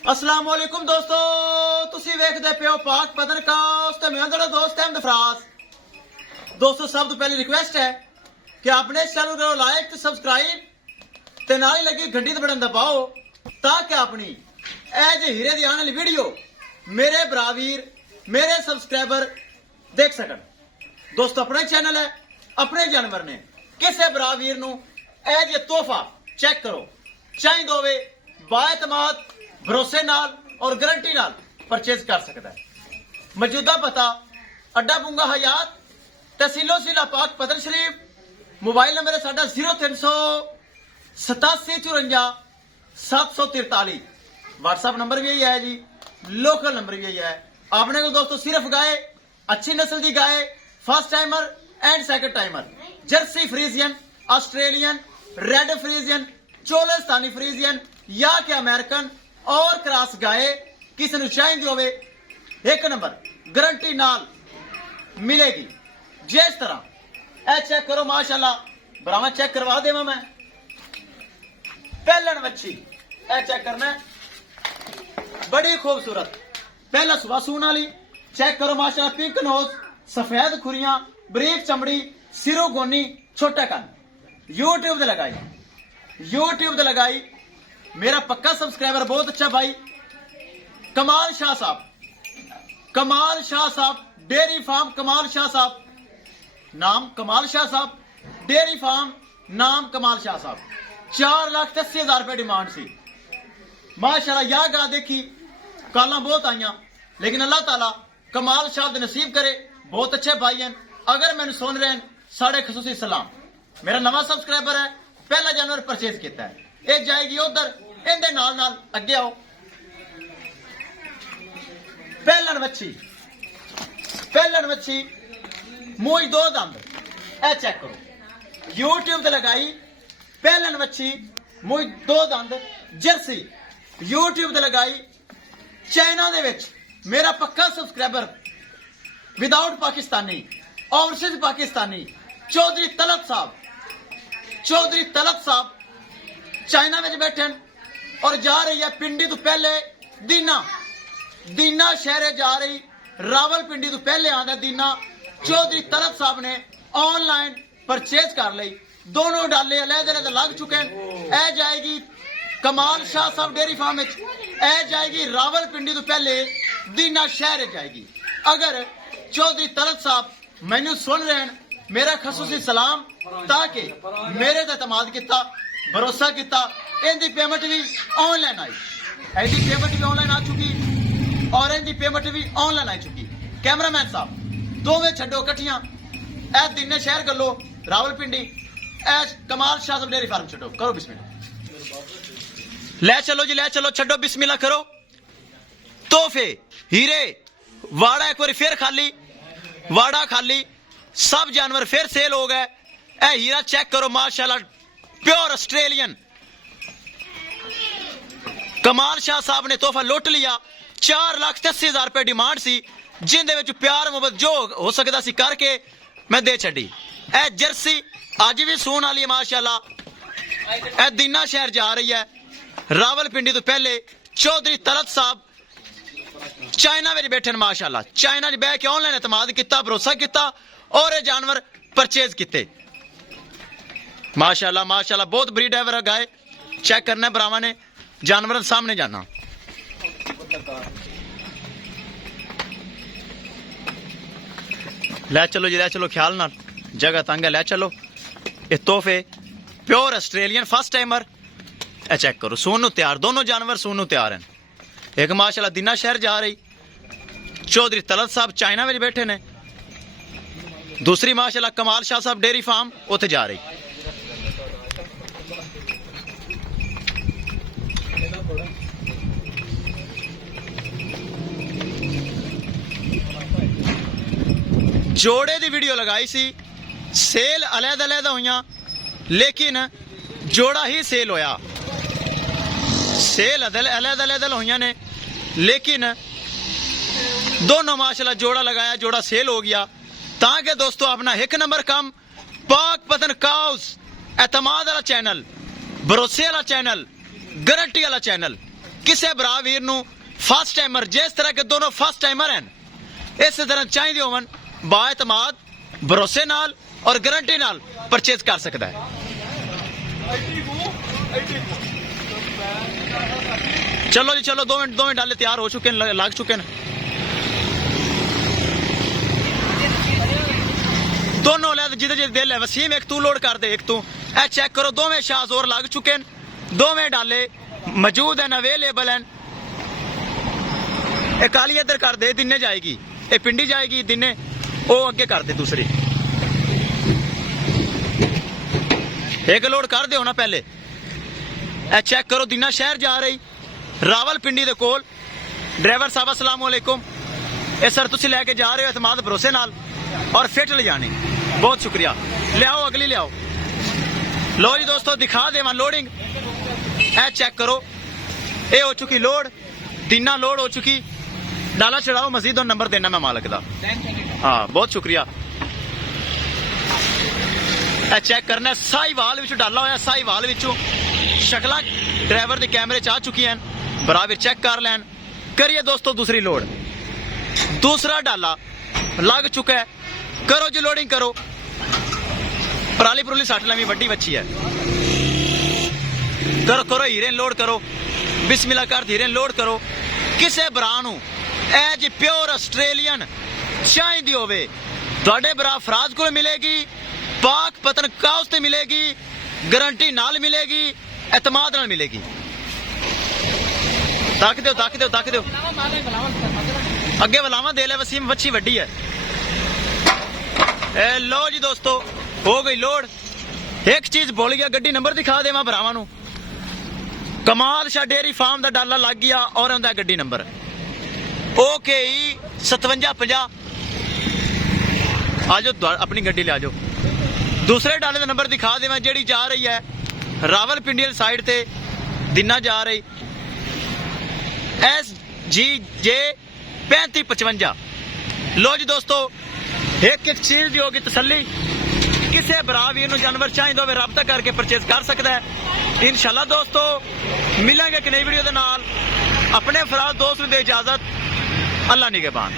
अस्सलाम वालेकुम दोस्तों, तुसी वेखदे पियो पाक पतन काउस ते मेरा जेड़ा दोस्त है अहमद फराज। दोस्तों सब तो पहली रिक्वेस्ट है कि अपने चैनल को लाइक ते सब्सक्राइब ते नाल ही लगी घंटी ते बटन दबाओ ताकि अपनी ए जे हीरे दी आने वाली वीडियो मेरे बरावीर मेरे सब्सक्राइबर देख सकन। दोस्तों अपना चैनल है, अपने जानवर ने किसे बरावीर नू ए जे तोहफा चेक करो चाहिए होवे बाएतमाद भरोसे नाल और गारंटी नाल परचेज कर सकता है। मौजूदा पता अड्डा बुंगा हयात तहसीलो जिला पाक पतन शरीफ, मोबाइल नंबर है साडा 038754 व्हाट्सएप नंबर भी यही है जी, लोकल नंबर भी यही है। आपने को दोस्तों सिर्फ गाय अच्छी नस्ल की गाय, first timer and second timer, Jersey Friesian, Australian, red Friesian, Cholistani Friesian या कि अमेरिकन और क्रॉस गाय किसी ने चाहिए होवे एक नंबर गारंटी नाल मिलेगी। जिस तरह ए चेक करो माशाल्लाह, बरावा चेक करवा देवा मैं। पहलन बच्ची ए चेक करना है, बड़ी खूबसूरत पहला सुबह सून वाली चेक करो माशाल्लाह, पिंक नोज, सफेद खुरियां, बरीक चमड़ी, सिरो गोनी, छोटा कान। यूट्यूब से लगाई मेरा पक्का सब्सक्राइबर बहुत अच्छा भाई कमाल शाह साहब, डेयरी फार्म कमाल शाह साहब, नाम कमाल शाह साहब, डेयरी फार्म नाम कमाल शाह साहब। 4,80,000 रुपए डिमांड सी माशाल्लाह। या गा देखी काला बहुत आईया, लेकिन अल्लाह ताला कमाल शाह दे नसीब करे, बहुत अच्छे भाई हैं। अगर मैंने सुन रहे हैं साढ़े खसूसी सलाम, मेरा नवा सब्सक्राइबर है, पहला जानवर परचेज किया है, ये जाएगी उधर इंदे नाल नाल अगे आओ। पहलन बच्ची मूंह दो दंद ए चेक करो, यूट्यूब ते लगाई पहलन बच्ची मूंह दो दंद जर्सी, यूट्यूब ते लगाई चाइना दे विच मेरा पक्का subscriber without Pakistani overseas Pakistani Chaudhary Talat साहब चाइना में बैठे और जा रही है पिंडी तो पहले दीना शहरे जा रही, रावलपिंडी तो पहले आंदा दीना। चौधरी तलत साहब ने ऑनलाइन परचेज कर ली, दोनों डाले अलग लग चुके हैं। ए जाएगी कमाल शाह साहब डेयरी फार्म में, ए जाएगी रावलपिंडी तो पहले दीना शहर जाएगी। अगर चौधरी तलत साहब मैनू सुन रहे हैं मेरा खसूसी सलाम, ताकि मेरे ते एतमाद किता, भरोसा किया, इनकी पेमेंट भी ऑनलाइन आई, इनकी पेमेंट भी ऑनलाइन आ चुकी और इनकी पेमेंट भी ऑनलाइन आ चुकी। कैमरामैन साहब दोवें छड्डो कट्ठियां, ए दिने शहर गलो रावलपिंडी, ए कमाल शाह साहब डेयरी फार्म छड्डो, करो बिस्मिल्लाह, ले चलो जी, ले चलो, छड्डो बिस्मिल्लाह करो। तोहफे हीरे वाड़ा एक बार फिर खाली, वाड़ा खाली, सब जानवर फिर सेल हो गए। ए हीरा चेक करो माशाल्लाह, प्योर ऑस्ट्रेलियन, कमाल शाह साहब ने तोहफा लुट लिया। 4,80,000 रुपए डिमांड सी, जिंदे विच प्यार मुहब्बत जो हो सकता सी करके मैं दे छड़ी। ए जर्सी अज भी सून वाली है माशाल्लाह, ए दीना शहर जा रही है, रावलपिंडी तो पहले चौधरी तलत साहब चाइना में बैठे माशाल्लाह, चाइना बह के ऑनलाइन एतमाद किया, भरोसा किया और ये जानवर परचेज किते माशाल्लाह। बहुत बड़ी ड्राइवर गाय चेक करना है बरावा ने, जानवर सामने जाना। ले चलो जी, ले चलो, ख्याल ना जगह तंग है, ले चलो। ये तोहफे प्योर ऑस्ट्रेलियन फर्स्ट टाइमर, ए चेक करो, सोनू तैयार, दोनों जानवर सोनू तैयार हैं। एक माशाल्लाह दीना शहर जा रही, चौधरी तलत साहब चाइना में बैठे ने, दूसरी माशाल्लाह कमाल शाह साहब डेयरी फार्म उत्थे जा रही। जोड़े दी वीडियो लगाई सी, सेल अलग हुई, लेकिन जोड़ा ही सेल होया, सेल अलग हुई ने, लेकिन दोनों माशाल्लाह जोड़ा लगाया, जोड़ा सेल हो गया। ताकि दोस्तों अपना एक नंबर काम पाक पतन काउस एतमाद वाला चैनल, भरोसे वाला चैनल, गारंटी वाला चैनल ਕਿਸੇ ਭਰਾ ਵੀਰ ਨੂੰ ਫਸਟ ਟਾਈਮਰ ਜਿਸ ਤਰ੍ਹਾਂ ਕਿ ਦੋਨੋਂ ਫਸਟ ਟਾਈਮਰ ਹਨ ਇਸੇ ਤਰ੍ਹਾਂ ਚਾਹੀਦੇ ਹੋਵਨ ਬਾਇਤਮਾਦ ਭਰੋਸੇ ਨਾਲ ਔਰ ਗਾਰੰਟੀ ਨਾਲ ਪਰਚੇਜ਼ ਕਰ ਸਕਦਾ ਹੈ। चलो जी चलो 2 मिनट डाले तैयार हो चुके हैं, लग चुके हैं दोनों लैद जिदे जिदे दिल है। वसीम एक तू लोड कर दे एक तू ए चेक करो, दोवें शाहजोर लग चुके हैं, दोवें डाले मौजूद हैं, अवेलेबल हैं। एक काली इधर कर दे दिने जाएगी, ये पिंडी जाएगी दिने वो अगे कर दे दूसरी एक लोड कर दे ना पहले। ए चेक करो दिना शहर जा रही रावलपिंडी दे कोल। ड्राइवर साहब अस्सलाम वालेकुम, ये सर तुसी लेके जा रहे हो एतमाद भरोसे नाल और फिट ले जाने, बहुत शुक्रिया। ले आओ अगली ले आओ। लो जी दोस्तों दिखा देवा लोडिंग, ए चेक करो ये हो चुकी लोड, दिना लोड हो चुकी। डाला चढ़ाओ मजीद और नंबर देना मैं मालक दा। हाँ बहुत शुक्रिया। ए चेक करना साहिवाल विच डाला होया, साहिवाल विचों शक्लां ड्राइवर दे कैमरे च आ चुकी हैं, बराबर चेक कर लैन। करिए दोस्तों दूसरी लोड, दूसरा डाला लग चुका है, करो जी लोडिंग करो। पराली पुराली सट लवी वड्डी बच्ची है, करो करो हीरे लोड करो, बिस्मिल्लाह कर हीरे लोड करो। किसे भरा नूं ए जी प्योर आस्ट्रेलियन चाहिदी होवे तुहाडे भरा फराज कोल मिलेगी, पाक पतन काउस ते मिलेगी, गारंटी नाल मिलेगी, एतमाद नाल मिलेगी। तक दो तक दो तक दो अगे वलावा दे ले वसीम, वच्छी वड्डी है। ए लो जी दोस्तों हो गई लोड। एक चीज भूल गया, गड्डी नंबर दिखा देवा भरावां नूं। कमाल शाह डेयरी फार्म दा डाला लग गया और उनका गड्डी नंबर OKE 5750। आ जाओ अपनी गड्डी ले आ जाओ। दूसरे डाले का नंबर दिखा देवा जेड़ी जा रही है रावलपिंडी साइड ते दिना जा रही SGJ 3555। लो जी दोस्तों एक एक चीज दी होगी तसल्ली, किसे भरा वीर नूं जानवर चाहिए होवे राबता करके परचेज कर सकता है। इंशाल्लाह दोस्तों मिलेंगे एक नई वीडियो दे नाल। अपने फराज दोस्त नूं दे इजाजत, अल्लाह निगहबान।